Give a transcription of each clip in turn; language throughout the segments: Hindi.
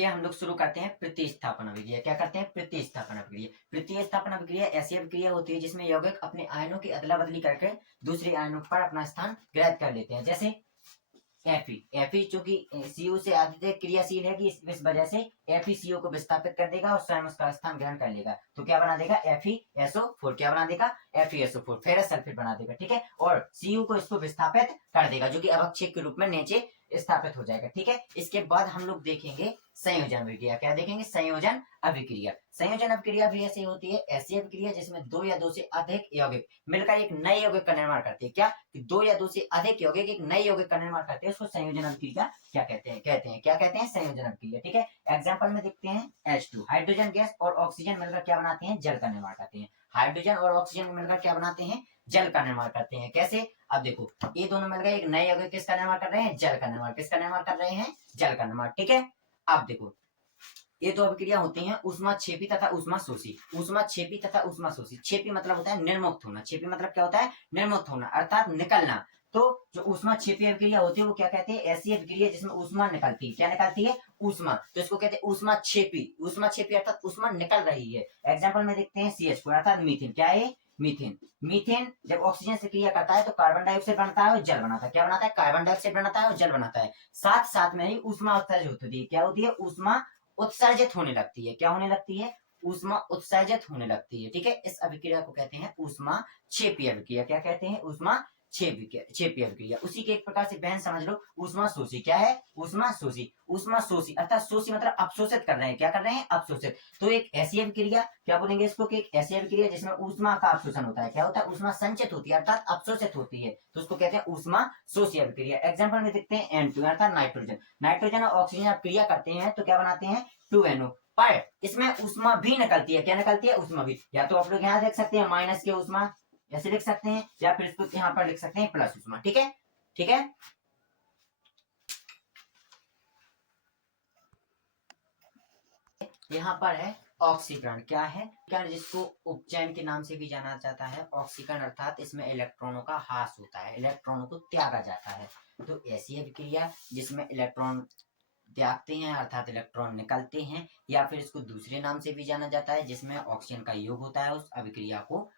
देखिए हम लोग शुरू करते हैं प्रतिस्थापन अभिक्रिया। क्या करते हैं? प्रतिस्थापन अभिक्रिया। प्रतिस्थापन अभिक्रिया ऐसी अभिक्रिया होती है जिसमें यौगिक अपने आयनों की अदला बदली करके दूसरे आयनों पर अपना स्थान ग्रहण कर लेते हैं। जैसे Fe चूंकि Cu से अत्यधिक क्रियाशील है कि इस वजह से FeCO को विस्थापित कर देगा और स्वयं उसका स्थान ग्रहण कर लेगा। तो क्या बना देगा? FeSO4। क्या बना देगा? FeSO4 फेरस सल्फेट बना देगा। ठीक है, और Cu को इसको विस्थापित कर देगा जो कि अवक्षेप के रूप में नीचे स्थापित हो जाएगा। ठीक है, इसके बाद हम लोग देखेंगे संयोजन अभिक्रिया। क्या देखेंगे? संयोजन अभिक्रिया। संयोजन अभिक्रिया भी ऐसी होती है, ऐसी अभिक्रिया जिसमें दो या दो से अधिक यौगिक मिलकर एक नए यौगिक का निर्माण करते हैं। क्या? कि दो या दो से अधिक यौगिक एक नए यौगिक का निर्माण करते हैं, उसको संयोजन अभिक्रिया क्या कहते हैं? क्या कहते हैं? संयोजन अभिक्रिया। ठीक है, एग्जाम्पल में देखते हैं H2 हाइड्रोजन गैस और ऑक्सीजन मिलकर क्या बनाते हैं? जल का निर्माण करते हैं। हाइड्रोजन और ऑक्सीजन मिलकर क्या बनाते हैं? जल का निर्माण करते हैं। कैसे? अब देखो, ये दोनों मिलकर एक नए यौगिक किसका निर्माण कर रहे हैं? जल का निर्माण। किसका निर्माण कर रहे हैं? जल का निर्माण। ठीक है, अब देखो ये दो अभिक्रिया होती हैं ऊष्माक्षेपी तथा ऊष्माशोषी। ऊष्माक्षेपी तथा ऊष्माशोषी। क्षेपी मतलब होता है निर्मुक्त होना। क्षेपी मतलब क्या होता है? निर्मुक्त होना अर्थात निकलना। तो जो ऊष्माक्षेपी अभिक्रिया होती है वो क्या कहते हैं? ऐसी अभिक्रिया जिसमें ऊष्मा निकलती है। क्या निकलती है? ऊष्मा। तो इसको कहते हैं ऊष्माक्षेपी। ऊष्माक्षेपी अर्थात ऊष्मा निकल रही है। एग्जाम्पल में देखते हैं CH4 अर्थात मीथेन। क्या है? मीथेन। मीथेन जब ऑक्सीजन से क्रिया करता है तो कार्बन डाइऑक्साइड बनता है और जल बनाता है। क्या बनाता है? कार्बन डाइऑक्साइड बनाता है और जल बनाता है। साथ साथ में ही ऊष्मा उत्सर्जित होती है। क्या होती है? ऊष्मा उत्सर्जित होने लगती है। क्या होने लगती है? ऊष्मा उत्सर्जित होने लगती है। ठीक है, इस अभिक्रिया को कहते हैं ऊष्माक्षेपी अभिक्रिया। क्या कहते हैं? ऊष्माक्षेपी अभिक्रिया। उसी के एक प्रकार से बहन समझ लो ऊष्माशोषी। क्या है? ऊष्माशोषी। ऊष्माशोषी अर्थात शोषी मतलब अवशोषित कर रहे हैं। क्या कर रहे हैं? अवशोषित। तो एक ऐसी अभिक्रिया, क्या बोलेंगे इसको, कि एक ऐसी अभिक्रिया जिसमें ऊष्मा का अवशोषण होता है। क्या होता है? ऊष्मा संचित होती है अर्थात अवशोषित होती है, तो उसको कहते हैं ऊष्माशोषी अभिक्रिया। एग्जाम्पल में देखते हैं N2 अर्थात नाइट्रोजन। नाइट्रोजन और ऑक्सीजन क्रिया करते हैं तो क्या बनाते हैं? 2NO। पर इसमें ऊष्मा भी निकलती है। क्या निकलती है? ऊष्मा भी। या तो आप लोग यहाँ देख सकते हैं माइनस के ऊष्मा, ऐसे लिख सकते हैं, या फिर इसको यहाँ पर लिख सकते हैं प्लस ऊष्मा। ठीक है, ठीक है। यहाँ पर है ऑक्सीकरण। क्या है? क्या, जिसको उपचयन के नाम से भी जाना जाता है। ऑक्सीकरण अर्थात इसमें इलेक्ट्रॉनों का ह्रास होता है, इलेक्ट्रॉनों को त्यागा जाता है। तो ऐसी अभिक्रिया जिसमें इलेक्ट्रॉन त्यागते हैं अर्थात इलेक्ट्रॉन निकलते हैं, या फिर इसको दूसरे नाम से भी जाना जाता है जिसमें ऑक्सीजन का योग होता है, उस अभिक्रिया को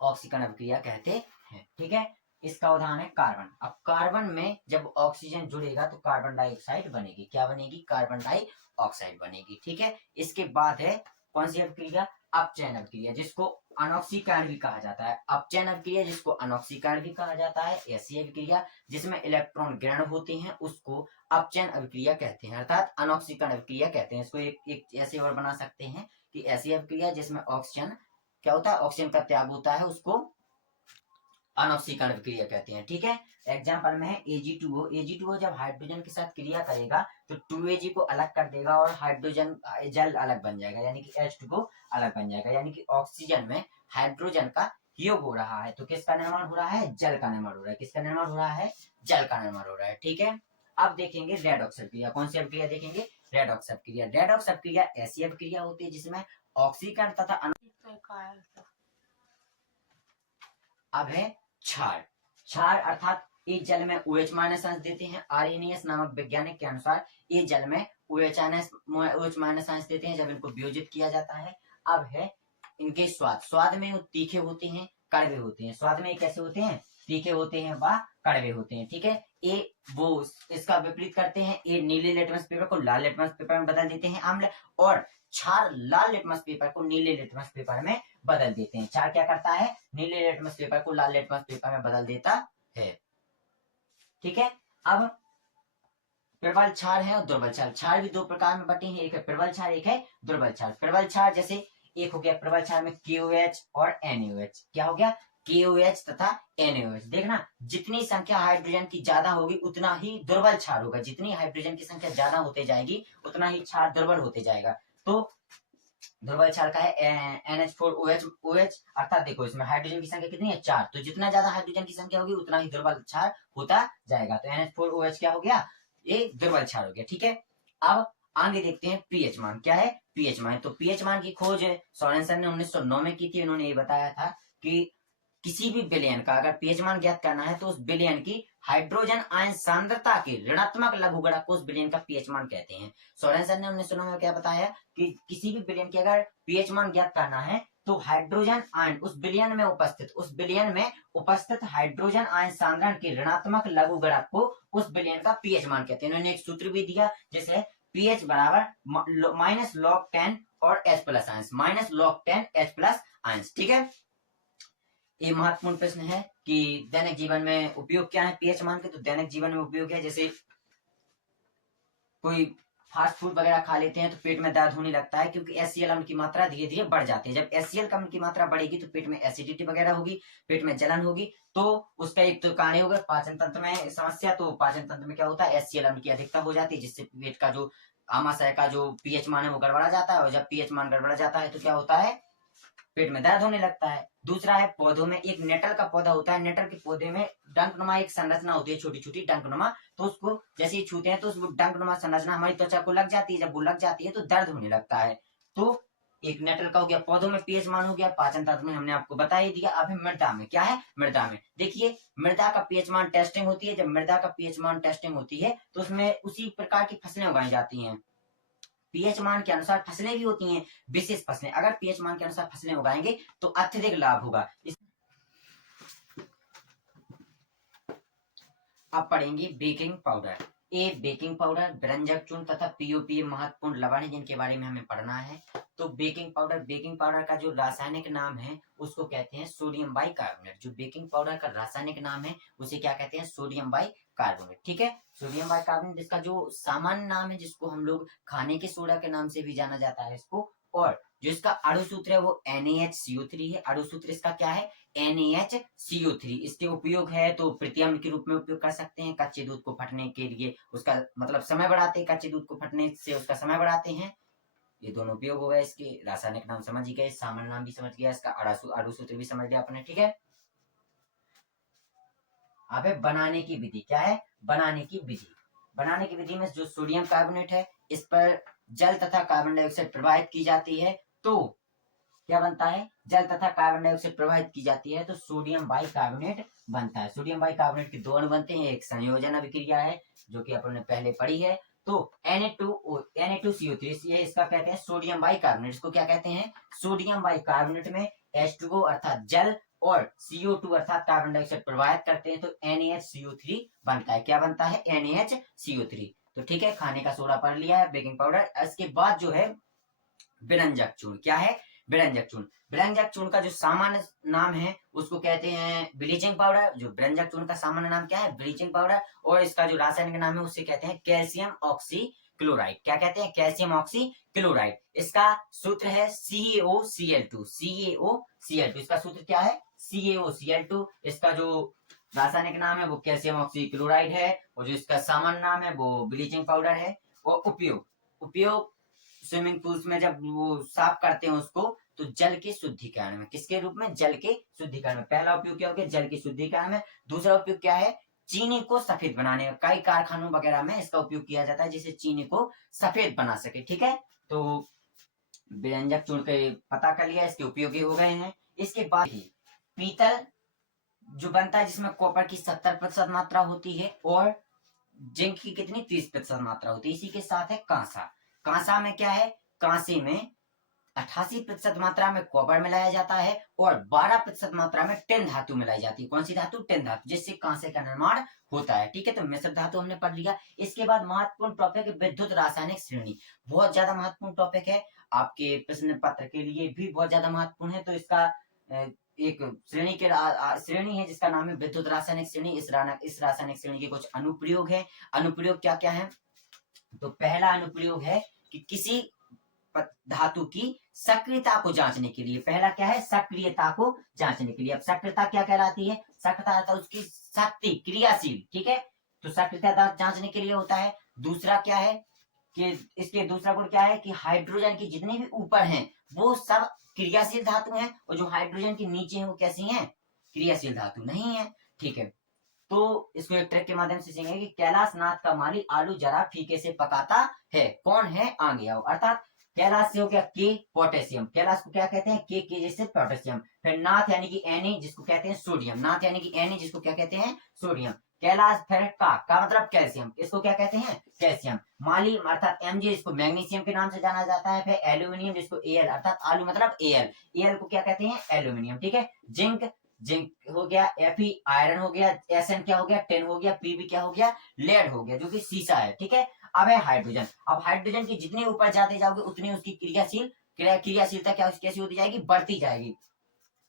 ऑक्सीकरण अभिक्रिया कहते हैं। ठीक है, इसका उदाहरण है कार्बन। अब कार्बन में जब ऑक्सीजन जुड़ेगा तो कार्बन डाइऑक्साइड बनेगी। क्या बनेगी? कार्बन डाइऑक्साइड बनेगी। ठीक है, इसके बाद है कौन सी अभिक्रिया? अपचयन अभिक्रिया, जिसको अनॉक्सीकरण भी कहा जाता है। अपचयन अभिक्रिया जिसको अनॉक्सीकरण भी कहा जाता है, ऐसी अभिक्रिया जिसमें इलेक्ट्रॉन ग्रहण होते हैं उसको अपचयन अभिक्रिया कहते हैं अर्थात अनॉक्सीकरण अभिक्रिया कहते हैं। इसको एक ऐसे और बना सकते हैं कि ऐसी अभिक्रिया जिसमें ऑक्सीजन क्या होता है? ऑक्सीजन का त्याग होता है, उसको अनॉक्सीकरण अभिक्रिया कहते हैं। ठीक है, एग्जाम्पल में है Ag2O। Ag2O जब हाइड्रोजन के साथ क्रिया करेगा तो 2Ag को अलग कर देगा और हाइड्रोजन जल अलग बन जाएगा, यानी कि H2O अलग बन जाएगा। यानी कि ऑक्सीजन में हाइड्रोजन का योग हो रहा है तो किसका निर्माण हो रहा है? जल का निर्माण हो रहा है। किसका निर्माण हो रहा है? जल का निर्माण हो रहा है। ठीक है, अब देखेंगे रेडॉक्स अभिक्रिया। कौन सी अभिक्रिया देखेंगे? रेडॉक्स अभिक्रिया। रेडॉक्स अभिक्रिया ऐसी अभिक्रिया होती है जिसमें ऑक्सीकरण तथा अब है क्षार। क्षार अर्थात ये जल में OH माइनस अंश देते हैं। आर्यनियस नामक वैज्ञानिक के अनुसार ये जल में OH माइनस अंश देते हैं जब इनको वियोजित किया जाता है। अब है इनके स्वाद। स्वाद में वो तीखे होते हैं, कड़वे होते हैं। स्वाद में कैसे होते हैं? तीखे होते हैं व कड़वे होते हैं। ठीक है, ये वो इसका विपरीत करते हैं। ये नीले लिटमस पेपर को लाल लिटमस पेपर में बदल देते हैं अम्ल, और क्षार लाल लिटमस पेपर को नीले लिटमस पेपर में बदल देते हैं। क्षार क्या करता है? नीले लिटमस पेपर को लाल लिटमस पेपर में बदल देता है। ठीक है, अब प्रबल क्षार है और दुर्बल क्षार। क्षार भी दो प्रकार में बटे हैं, एक है प्रबल क्षार, एक है दुर्बल क्षार। प्रबल क्षार जैसे एक हो गया प्रबल क्षार में KOH और NaOH। क्या हो गया? KOH तथा NaOH। देखना, जितनी संख्या हाइड्रोजन की ज्यादा होगी उतना ही दुर्बल क्षार होगा। जितनी हाइड्रोजन की संख्या ज्यादा होते जाएगी उतना ही क्षार दुर्बल होते जाएगा। तो दुर्बल क्षार का है NH4OH अर्थात देखो इसमें हाइड्रोजन की संख्या कितनी है? 4। तो जितना ज्यादा हाइड्रोजन की संख्या होगी उतना ही दुर्बल क्षार होता जाएगा। तो NH4OH क्या हो गया? ये दुर्बल क्षार हो गया। ठीक है, अब आगे देखते हैं पीएच मान। क्या है? पीएच मान। तो पीएच मान की खोज सोरेनसन ने 1909 में की थी। उन्होंने ये बताया था कि किसी भी विलयन का अगर पीएच मान ज्ञात करना है तो उस विलयन की हाइड्रोजन आयन सांद्रता के ऋणात्मक लघुगणक को उस विलयन का पीएच मान कहते हैं। सोरेनसन ने 1909 में क्या बताया कि किसी भी विलयन की अगर पीएच मान ज्ञात करना है तो हाइड्रोजन आयन उस विलयन में उपस्थित हाइड्रोजन आयन सांद्रण के ऋणात्मक लघुगणक को उस विलयन का पीएच मान कहते हैं। इन्होंने एक सूत्र भी दिया जैसे पीएच बराबर माइनस लॉग 10 और H plus ions, minus log 10 H plus ions. ठीक है, ये महत्वपूर्ण प्रश्न है कि दैनिक जीवन में उपयोग क्या है पीएच मान के। तो दैनिक जीवन में उपयोग है जैसे कोई फास्ट फूड वगैरह खा लेते हैं तो पेट में दर्द होने लगता है क्योंकि HCl अम्ल की मात्रा धीरे धीरे बढ़ जाती है। जब HCl अम्ल की मात्रा बढ़ेगी तो पेट में एसिडिटी वगैरह होगी, पेट में जलन होगी, तो उसका एक तो कारण होगा पाचन तंत्र में समस्या। तो पाचन तंत्र में क्या होता है, HCl अम्ल की अधिकता हो जाती है जिससे पेट का जो आमाशय का जो पीएच मान है वो गड़बड़ा जाता है, और जब पीएच मान गड़बड़ा जाता है तो क्या होता है, पेट में दर्द होने लगता है। दूसरा है पौधों में, एक नेटल का पौधा होता है, नेटल के पौधे में डंकनुमा एक संरचना होती है, छोटी छोटी डंकनुमा, तो उसको जैसे ही छूते हैं तो उस डंकनुमा संरचना हमारी त्वचा को लग जाती है, जब वो लग जाती है तो दर्द होने लगता है। तो एक नेटल का हो गया, पौधों में पीएच मान हो गया, पाचन तंत्र में हमने आपको बता ही दिया। अब मृदा में क्या है, मृदा में देखिए मृदा का पीएच मान टेस्टिंग होती है। जब मृदा का पीएच मान टेस्टिंग होती है तो उसमें उसी प्रकार की फसलें उगाई जाती हैं। पीएच मान के अनुसार फसलें भी होती हैं, विशेष फसलें। अगर पीएच मान के अनुसार फसलें उगाएंगे तो अत्यधिक लाभ होगा। अब पढ़ेंगे बेकिंग पाउडर। ए बेकिंग पाउडर, व्यंजक चूर्ण तथा पीओपी महत्वपूर्ण लवण है जिनके बारे में हमें पढ़ना है। तो बेकिंग पाउडर का जो रासायनिक नाम है उसको कहते हैं सोडियम बाइकार्बोनेट। जो बेकिंग पाउडर का रासायनिक नाम है उसे क्या कहते हैं, सोडियम बाइकार्बोनेट। ठीक है, सोडियम बाइकार्बोनेट जिसका जो सामान्य नाम है, जिसको हम लोग खाने के सोडा के नाम से भी जाना जाता है इसको, और जो इसका अणु सूत्र है वो NaHCO3 है। अणु सूत्र इसका क्या है, NaHCO3। इसके उपयोग है तो प्रतिअम्ल के रूप में उपयोग कर सकते हैं, कच्चे दूध को फटने के लिए उसका मतलब समय बढ़ाते हैं, कच्चे दूध को फटने से उसका समय बढ़ाते हैं। ये दोनों उपयोग हो गए। इसके रासायनिक नाम समझ ही गए, सामान्य नाम भी समझ गया, इसका अणु सूत्र भी समझ लिया आपने। ठीक है, अब है बनाने की विधि। क्या है, बनाने की विधि। बनाने की विधि में जो सोडियम कार्बोनेट है इस पर जल तथा कार्बन डाइऑक्साइड प्रवाहित की जाती है तो क्या बनता है, जल तथा कार्बन डाइऑक्साइड प्रवाहित की जाती है तो सोडियम बाइकार्बोनेट बनता है। सोडियम बाइकार्बोनेट के दो अणु बनते हैं, एक संयोजन अभिक्रिया है जो कि अपन ने पहले पढ़ी है। तो Na2CO3 ये इसका कहते हैं सोडियम बाइकार्बोनेट। इसको क्या कहते हैं, सोडियम बाइकार्बोनेट में H2O अर्थात जल और CO2 अर्थात कार्बन डाइऑक्साइड प्रवाहित करते हैं तो NaHCO3 बनता है। क्या बनता है, NaHCO3। तो ठीक है, खाने का सोडा पढ़ लिया है, बेकिंग पाउडर। इसके बाद जो है व्यंजक चूर्ण। क्या है, व्यंजक चूर्ण। व्यंजक चूर्ण का जो सामान्य नाम है उसको कहते हैं ब्लीचिंग पाउडर। जो व्यंजक चूर्ण का सामान्य नाम क्या है, ब्लीचिंग पाउडर। और इसका जो रासायनिक नाम है उसे कहते हैं कैल्शियम ऑक्सी क्लोराइड। क्या कहते हैं, कैल्शियम ऑक्सी क्लोराइड। इसका सूत्र है CaOCl2। CaOCl2 इसका सूत्र क्या है, CaOCl2। इसका जो रासायनिक नाम है वो कैल्शियम ऑक्सी क्लोराइड है, और जो इसका सामान्य नाम है वो ब्लीचिंग पाउडर है। और उपयोग स्विमिंग पूल्स में जब वो साफ करते हैं उसको तो जल के शुद्धिकरण में, किसके रूप में, जल के शुद्धिकरण में। पहला उपयोग क्या हो गया, जल के शुद्धिकरण में। दूसरा उपयोग क्या है, चीनी को सफेद बनाने में। कई कारखानों वगैरह में इसका उपयोग किया जाता है जिससे चीनी को सफेद बना सके। ठीक है, तो व्यंजक चूर्ण के पता कर लिया, इसके उपयोगी हो गए हैं। इसके बाद ही पीतल जो बनता है जिसमें कॉपर की 70% मात्रा होती है और जिंक की कितनी, 30% मात्रा होती है। इसी के साथ है कांसा। कांसा में क्या है, कांसे में 88% मात्रा में कॉपर मिलाया जाता है और 12% मात्रा में टिन धातु मिलाई जाती है। कौन सी धातु, टिन धातु, जिससे कांसे का निर्माण होता है। ठीक है, तो मिश्र धातु हमने पढ़ लिया। इसके बाद महत्वपूर्ण टॉपिक विद्युत रासायनिक श्रेणी। बहुत ज्यादा महत्वपूर्ण टॉपिक है, आपके प्रश्न पत्र के लिए भी बहुत ज्यादा महत्वपूर्ण है। तो इसका एक श्रेणी है जिसका नाम है विद्युत रासायनिक श्रेणी। इस रासायनिक श्रेणी के कुछ अनुप्रयोग है। अनुप्रयोग क्या क्या है, तो पहला अनुप्रयोग है कि किसी धातु की सक्रियता को जांचने के लिए। पहला क्या है, सक्रियता को जांचने के लिए। अब सक्रियता क्या कहलाती है, सक्रियता उसकी शक्ति, क्रियाशील। ठीक है, तो सक्रियता जांचने के लिए होता है। दूसरा क्या है कि इसके दूसरा गुण क्या है कि हाइड्रोजन की जितने भी ऊपर हैं वो सब क्रियाशील धातु हैं, और जो हाइड्रोजन के नीचे हैं वो कैसी हैं, क्रियाशील धातु नहीं है। ठीक है, तो इसको एक ट्रिक के माध्यम से सीखेंगे कि कैलाश नाथ का माली आलू जरा फीके से पकाता है, कौन है, आगे आओ। अर्थात कैलाश से हो गया के, पोटेशियम। कैलाश को क्या कहते हैं, के जैसे पोटेशियम। फिर नाथ यानी कि Na जिसको कहते हैं सोडियम। नाथ यानी कि Na जिसको क्या कहते हैं, सोडियम। कैलाश फेरस का मतलब कैल्शियम, इसको क्या कहते हैं, कैल्शियम। मालियम अर्थात Mg, इसको मैग्नीशियम के नाम से जाना जाता है। फिर एल्यूमिनियम, जिसको Al अर्थात आलू मतलब Al, Al को क्या कहते हैं, एल्यूमिनियम, ठीक है। जिंक, जिंक हो गया। Fe आयरन हो गया। Sn क्या हो गया, टिन हो गया। Pb क्या हो गया, लेड हो गया, जो कि सीसा है, ठीक है। अब है हाइड्रोजन। अब हाइड्रोजन की जितने ऊपर जाते जाओगे उतनी उसकी क्रियाशीलता क्या कैसी होती जाएगी, बढ़ती जाएगी।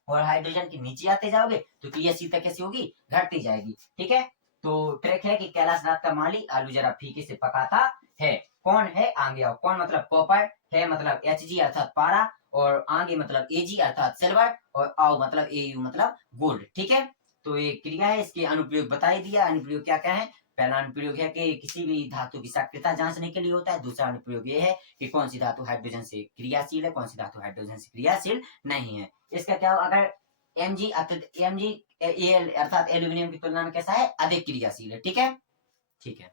और हाइड्रोजन के नीचे आते जाओगे तो क्रियाशीलता कैसी होगी, घटती जाएगी, ठीक है। तो ट्रिक है कि कैलाश नाथ का माली आलू जरा फीके से पकाता है। कौन है, आगे आओ। कौन मतलब कॉपर, है मतलब Hg अर्थात पारा, और आगे मतलब Ag अर्थात सिल्वर, और आओ मतलब Au मतलब गोल्ड, ठीक है। तो ये क्रिया है, इसके अनुप्रयोग बता ही दिया। अनुप्रयोग क्या क्या है, पहला अनुप्रयोग है कि किसी भी धातु की सक्रियता जांचने के लिए होता है। दूसरा अनुप्रयोग ये है कि कौन सी धातु हाइड्रोजन से क्रियाशील है, कौन सी धातु हाइड्रोजन से क्रियाशील नहीं है। इसका क्या हो, अगर Mg Al अर्थात एल्यूमिनियम की तुलना में कैसा है, अधिक क्रियाशील है, ठीक है, ठीक है।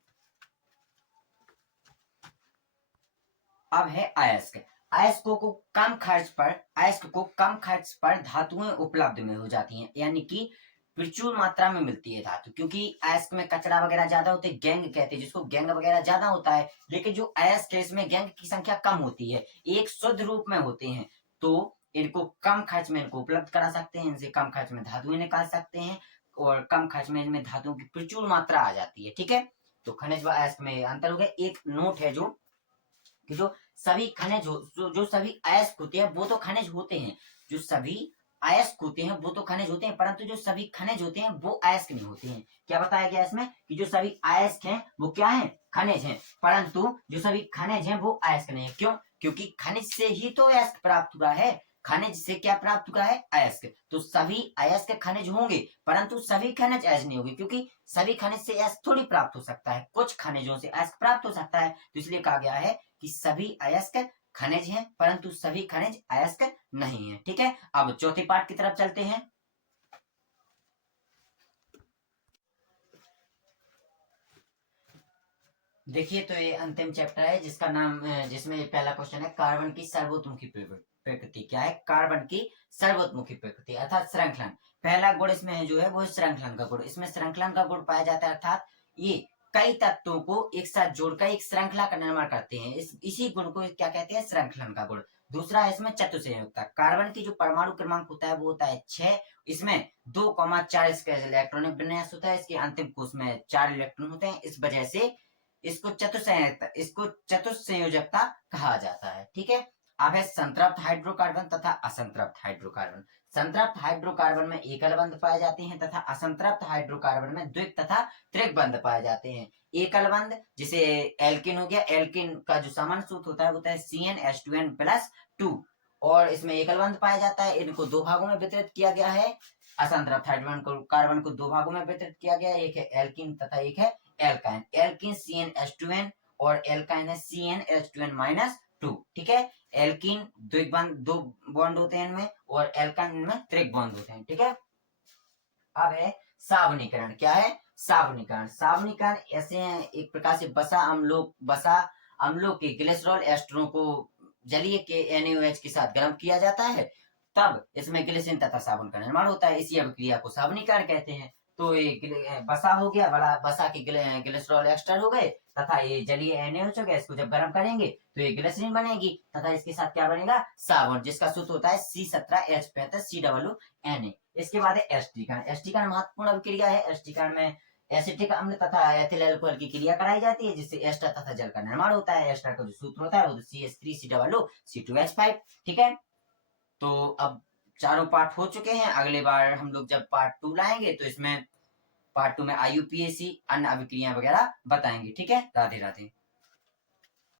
अब है अयस्क। अयस्कों को कम खर्च पर अयस्क को कम खर्च पर धातुएं उपलब्ध में हो जाती हैं, यानी कि प्रचुर मात्रा में मिलती है धातु, क्योंकि अयस्क में कचरा वगैरह ज्यादा होते हैं, गैंग कहते हैं जिसको, गैंग वगैरह ज्यादा होता है। लेकिन जो अयस्क है इसमें गैंग की संख्या कम होती है, एक शुद्ध रूप में होते हैं। तो इनको कम खर्च में इनको उपलब्ध करा सकते हैं, इनसे कम खर्च में धातुएं निकाल सकते हैं, और कम खर्च में इनमें धातुओं की प्रचुर मात्रा आ जाती है, ठीक है। तो खनिज व अयस्क में अंतर हो गया। एक नोट है जो कि जो सभी खनिज जो सभी अयस्क होते हैं वो तो खनिज होते हैं, जो सभी अयस्क होते हैं वो तो खनिज होते हैं, परंतु जो सभी खनिज होते हैं वो अयस्क नहीं होते हैं। क्या बताया गया इसमें कि जो सभी अयस्क हैं वो क्या हैं, खनिज हैं, परंतु जो सभी खनिज हैं वो अयस्क नहीं है। क्यों, क्योंकि खनिज से ही तो अयस्क प्राप्त हुआ है। खनिज से क्या प्राप्त हुआ है, अयस्क। तो सभी अयस्क खनिज होंगे, परंतु सभी खनिज अयस्क नहीं होंगे, क्योंकि सभी खनिज से अयस्क थोड़ी प्राप्त हो सकता है, कुछ खनिजों से अयस्क प्राप्त हो सकता है। तो इसलिए कहा गया है कि सभी अयस्क खनिज हैं, परंतु सभी खनिज अयस्क नहीं है, ठीक है। अब चौथे पार्ट की तरफ चलते हैं। देखिए, तो ये अंतिम चैप्टर है जिसका नाम जिसमें पहला क्वेश्चन है, कार्बन की सर्वोत्मुखी प्रकृति क्या है, कार्बन की सर्वोत्मुखी प्रकृति अर्थात श्रृंखलन। पहला गुण इसमें है जो है वो श्रृंखलन का गुण। इसमें श्रृंखलन का गुण पाया जाता है, अर्थात ये कई तत्वों को एक साथ जोड़कर एक श्रृंखला का निर्माण करते हैं। इसी गुण को क्या कहते हैं, श्रृंखलन का गुण। दूसरा है इसमें चतुसंयोजकता। कार्बन की जो परमाणु क्रमांक होता है वो होता है 6। इसमें 2,4 इसका इलेक्ट्रॉनिक विन्यास होता है। इसके अंतिम कोष में 4 इलेक्ट्रॉन होते हैं। इस वजह से इसको चतुसंयोजकता कहा जाता है, ठीक है। अब है संतृप्त हाइड्रोकार्बन तथा असंतृप्त हाइड्रोकार्बन। संतृप्त हाइड्रोकार्बन में एकल बंध पाए जाते हैं तथा असंतृप्त हाइड्रोकार्बन में द्विक तथा त्रिक बंध पाए जाते हैं। एकल बंध जिसे एल्किन हो गया, एल्किन का जो सामान्य सूत्र होता है वो होता है CnH2n+2, और इसमें एकल बंध पाया जाता है। इनको दो भागों में वितरित किया गया है। असंतृप्त हाइड्रोकार्बन कार्बन को दो भागों में वितरित किया गया है, एक है एल्किन तथा एक है एल्काइन। एल्किन CnH2n और एल्काइन है CnH2n-2, ठीक है। एल्किन दो बॉन्ड होते हैं इनमें, और एल्काइन में त्रिक बॉन्ड होते हैं, ठीक है। अब है सावनीकरण। क्या है, सावनीकरण। सावनीकरण ऐसे हैं, एक प्रकार से बसा अम्लों के ग्लिसरॉल एस्टरों को जलीय के NaOH के साथ गर्म किया जाता है, तब इसमें ग्लिसरीन तथा साबुन का निर्माण होता है। इसी अभिक्रिया को सावनीकरण कहते हैं। तो ये बसा हो गया, बड़ा बसा के ग्लिसरॉल एस्टर हो गए, तथा ये जलीय NaOH हो गया। इसको जब गर्म करेंगे तो ये ग्लिसरीन बनेगी, तथा इसके साथ क्या बनेगा, साबुन, जिसका सूत्र होता है C17H65COO Na। इसके बाद है एस्टीकरण। एस्टीकरण महत्वपूर्ण अभिक्रिया है। एस्टीकरण में एसिटिक अम्ल तथा एथिल अल्कोहल की क्रिया कराई जाती है, जिससे एस्टर तथा जल का निर्माण होता है। एस्टर का जो सूत्र होता है वो CH3COO ठीक है। तो अब चारों पार्ट हो चुके हैं। अगले बार हम लोग जब पार्ट 2 लाएंगे तो इसमें पार्ट 2 में IUPAC अन्य अभिक्रिया वगैरह बताएंगे, ठीक है। राधे राधे।